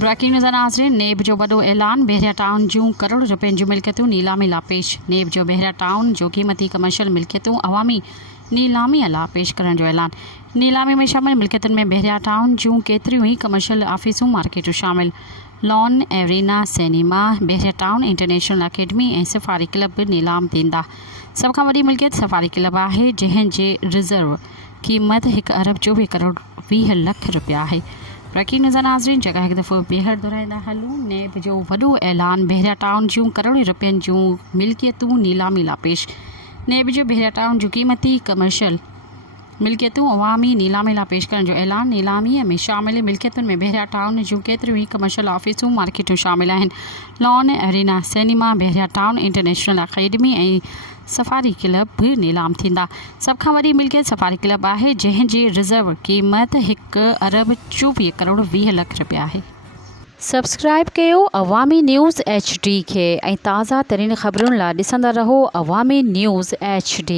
Breaking news नाज़रीन, नेब जो वॾो ऐलान, बहरिया टाउन जूं करोड़ रुपयनि जूं मिल्कियतूं नीलामी लाइ पेश। नेब जो बहरिया टाउन जो क़ीमती कमर्शियल मिल्कियतूं अवामी नीलामी लाइ पेश करण जो ऐलान। नीलामी में शामिल मिल्कियतुनि में बहरिया टाउन जूं केतिरियूं ई कमर्शियल ऑफिसूं मार्केटूं शामिल, लॉन एरिना सिनेमा, बहरिया टाउन इंटरनेशनल अकेडमी ऐं सफ़ारी क्लब बि नीलाम थींदा। सभ खां वॾी मिल्कियत सफ़ारी क्लब आहे, जंहिं जे रिज़र्व क़ीमत 1 अरब 24 करोड़ 20 लख रुपया आहे। ब्रेकिंग न्यूज़ नाज़रीन, जगह हिकु दफ़ो ॿीहर दोहराईंदा हलूं। नेब जो वॾो ऐलान, बहरिया टाउन जूं करोड़ रुपयनि जूं मिल्कियतूं नीलामी लाइ पेश। नेब जो बहरिया टाउन जूं क़ीमती कमर्शियल मिल्कियतूं अवामी नीलामी लाइ पेश करण जो ऐलान। नीलामीअ में शामिल मिल्कियतुनि में बहरिया टाउन जूं केतिरियूं ई कमर्शियल ऑफिसूं मार्केटूं शामिल आहिनि, लॉन एरिना सिनेमा, बहरिया टाउन इंटरनेशनल अकेडमी ऐं सफ़ारी क्लब बि नीलाम थींदा। सभ खां वॾी मिल्कियत सफ़ारी क्लब आहे, जंहिं जी रिज़र्व क़ीमत 1 अरब 24 करोड़ 20 लख रुपया आहे। सब्सक्राइब कयो अवामी न्यूज़ HD खे ऐं ताज़ा तरीन ख़बरुनि लाइ ॾिसंदा रहो अवामी न्यूज़ HD।